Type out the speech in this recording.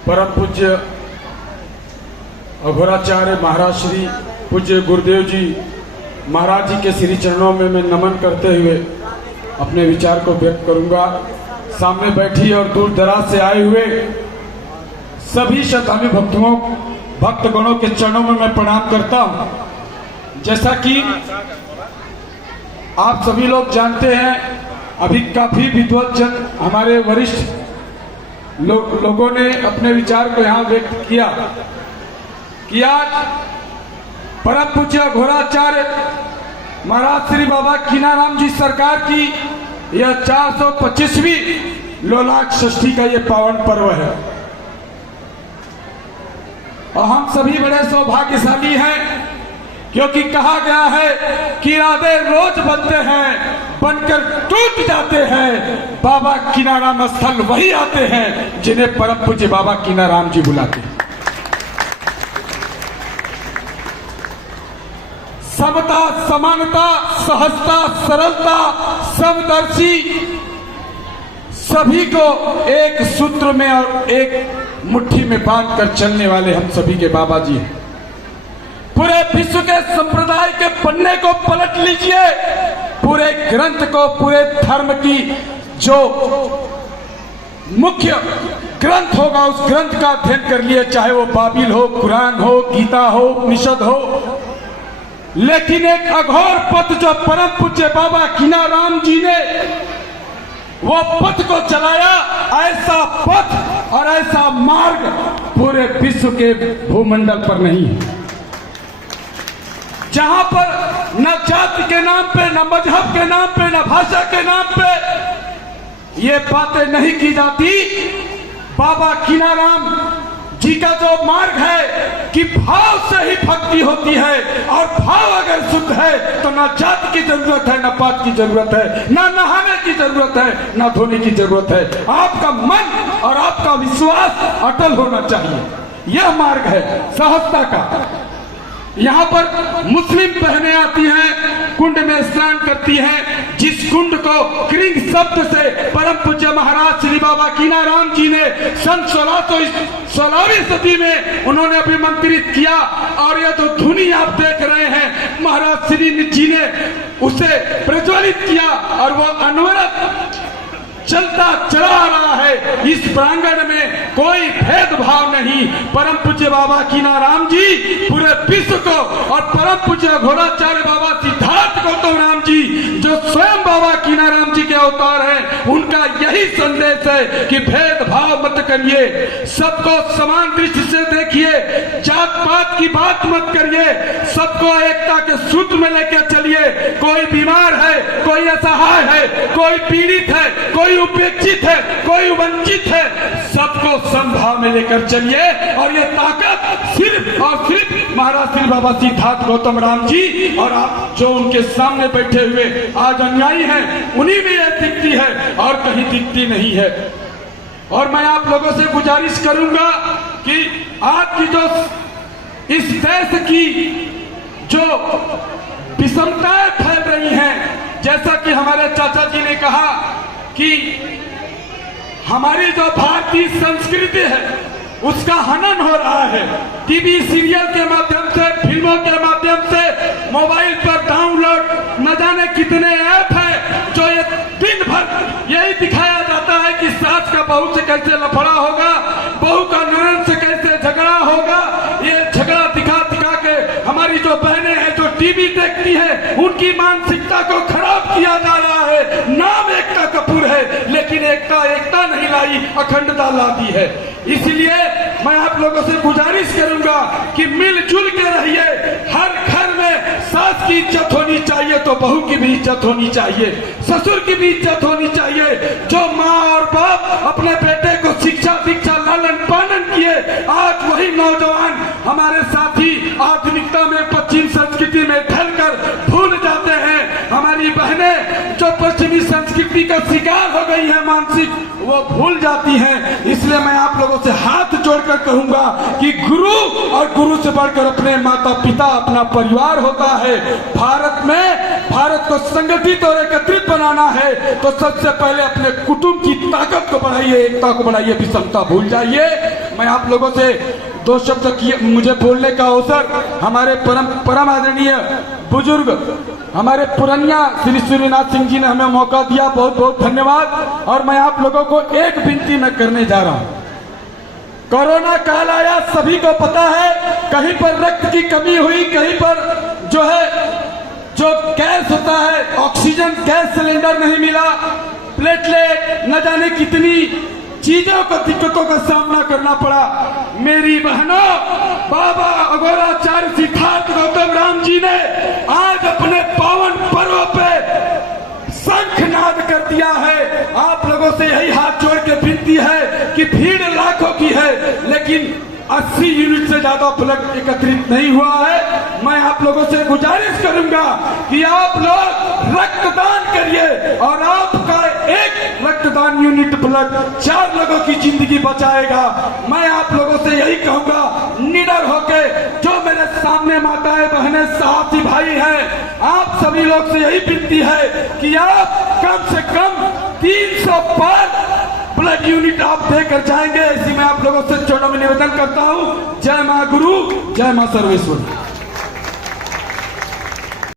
परम पूज्य अघोराचार्य महाराज श्री पूज्य गुरुदेव जी महाराज जी के श्री चरणों में मैं नमन करते हुए अपने विचार को व्यक्त करूंगा। सामने बैठी और दूर दराज से आए हुए सभी श्रद्धालु भक्तगणों के चरणों में मैं प्रणाम करता हूं। जैसा कि आप सभी लोग जानते हैं, अभी काफी विद्वज्जन हमारे वरिष्ठ लोगों ने अपने विचार को यहाँ व्यक्त किया कि आज परम पूज्य अघोराचार्य महाराज श्री बाबा कीनाराम जी सरकार की यह 425वीं लोलाट षष्ठी का ये पावन पर्व है और हम सभी बड़े सौभाग्यशाली हैं, क्योंकि कहा गया है कि इरादे रोज बनते हैं, बनकर टूट जाते हैं। बाबा कीनाराम स्थल वही आते हैं जिन्हें परम पूज्य बाबा कीनाराम जी बुलाते हैं। समता, समानता, सहजता, सरलता, समदर्शी, सभी को एक सूत्र में और एक मुट्ठी में बांधकर चलने वाले हम सभी के बाबा जी हैं। पूरे विश्व के संप्रदाय के पन्ने को पलट लीजिए, पूरे ग्रंथ को, पूरे धर्म की जो मुख्य ग्रंथ होगा उस ग्रंथ का अध्ययन कर लिए, चाहे वो बाइबिल हो, कुरान हो, गीता हो, उपनिषद हो, लेकिन एक अघोर पथ जो परम पूज्य बाबा कीनाराम जी ने वो पथ को चलाया, ऐसा पथ और ऐसा मार्ग पूरे विश्व के भूमंडल पर नहीं है। जहां पर न जाति के नाम पे, न मजहब के नाम पे, न भाषा के नाम पे ये बातें नहीं की जाती। बाबा कीनाराम जी का जो मार्ग है कि भाव से ही भक्ति होती है, और भाव अगर शुद्ध है तो ना जाति की जरूरत है, ना पात की जरूरत है, ना नहाने की जरूरत है, ना धोने की जरूरत है। आपका मन और आपका विश्वास अटल होना चाहिए। यह मार्ग है सहजता का। यहाँ पर मुस्लिम बहनें आती हैं, कुंड में स्नान करती हैं, जिस कुंड को क्रिंग शब्द से परम पूज्य महाराज श्री बाबा कीनाराम जी ने सन 16वीं सदी में उन्होंने अभिमंत्रित किया। और यह जो धुनी आप देख रहे हैं, महाराज श्री जी ने उसे प्रज्वलित किया और वो अनवरत चलता चला आ रहा है। इस प्रांगण में कोई भेदभाव नहीं। परम पूज्य बाबा कीनाराम जी पूरे विश्व को, और परम पूज्य अघोराचार्य बाबा सिद्धार्थ गौतम राम जी जो स्वयं बाबा कीनाराम जी के अवतार हैं, उनका यही संदेश है कि भेदभाव मत करिए, सबको समान दृष्टि से देखिए, जात पात की बात मत करिए, सबको एकता के सूत्र में लेकर चलिए। कोई बीमार है, कोई असहाय है, कोई पीड़ित है, कोई उपेक्षित है, कोई वंचित है, सबको समभाव में लेकर चलिए। और ये ताकत सिर्फ और सिर्फ महाराज श्री बाबा सिद्धार्थ गौतम राम जी और आप जो उनके सामने बैठे हुए आज अनुयायी हैं, उन्हीं में यह दिखती है और कहीं दिखती नहीं है। और मैं आप लोगों से गुजारिश करूंगा कि आज की जो इस देश की जो विषमताएं फैल रही हैं, जैसा कि हमारे चाचा जी ने कहा कि हमारी जो भारतीय संस्कृति है उसका हनन हो रहा है। टीवी सीरियल के माध्यम से, फिल्मों के माध्यम से, मोबाइल पर डाउनलोड न जाने कितने ऐप है जो ये दिन भर यही दिखाया जाता है कि सास का बहू से कैसे लफड़ा होगा, बहू का ननद से कैसे झगड़ा होगा। ये झगड़ा दिखा दिखा के हमारी जो बहनें हैं जो टीवी देखती है, उनकी मानसिकता को खराब किया जा रहा है। नाम एकता कपूर है, लेकिन एकता नहीं लाई, अखंडता ला दी है। इसलिए मैं आप लोगों से गुजारिश करूंगा कि मिलजुल के रहिए। हर घर में सास की इज्जत होनी चाहिए तो बहू की भी इज्जत होनी चाहिए, ससुर की भी इज्जत होनी चाहिए। जो माँ और बाप अपने बेटे को शिक्षा दीक्षा लालन पालन किए, आज वही नौजवान हमारे साथी आधुनिकता में, पश्चिम संस्कृति में ढलकर भूल जाते हैं। हमारी बहनें जो पश्चिमी संस्कृति का शिकार हो गई है मानसिक, वो भूल जाती हैं। इसलिए मैं आप लोगों से हाथ जोड़कर कहूंगा कि गुरु और गुरु से बढ़कर अपने माता पिता, अपना परिवार होता है। भारत को संगठित और एकत्रित बनाना है तो सबसे पहले अपने कुटुंब की ताकत को बढ़ाइए, एकता को बढ़ाइए, विषमता भूल जाइए। मैं आप लोगों से दो शब्द मुझे बोलने का अवसर हमारे परम आदरणीय बुजुर्ग हमारे पुरनिया श्री सूर्यनाथ सिंह जी ने हमें मौका दिया, बहुत बहुत धन्यवाद। और मैं आप लोगों को एक विनती मैं करने जा रहा हूं। कोरोना काल आया, सभी को पता है, कहीं पर रक्त की कमी हुई, कहीं पर जो गैस होता है, ऑक्सीजन गैस सिलेंडर नहीं मिला, प्लेटलेट, न जाने कितनी चीजों को दिक्कतों का सामना करना पड़ा। मेरी बहनों, बाबा अघोराचार्य सिद्धार्थ गौतम राम जी ने आज अपने पावन पर्व पे शंखनाद कर दिया है। आप लोगों से यही हाथ जोड़ के विनती है कि भीड़ लाखों की है, लेकिन 80 यूनिट से ज्यादा ब्लड एकत्रित नहीं हुआ है। मैं आप लोगों से गुजारिश करूंगा कि आप लोग रक्तदान करिए, और आपका एक रक्तदान यूनिट ब्लड 4 लोगों की जिंदगी बचाएगा। मैं आप लोगों से यही कहूंगा, निडर होके, जो मेरे सामने माताएं बहनें साथी भाई हैं, आप सभी लोग से यही विनती है कि आप कम से कम 300 पर ब्लड यूनिट आप देकर जाएंगे। ऐसी मैं आप लोगों से चरणों में निवेदन करता हूं। जय मां गुरु, जय मां सर्वेश्वरी।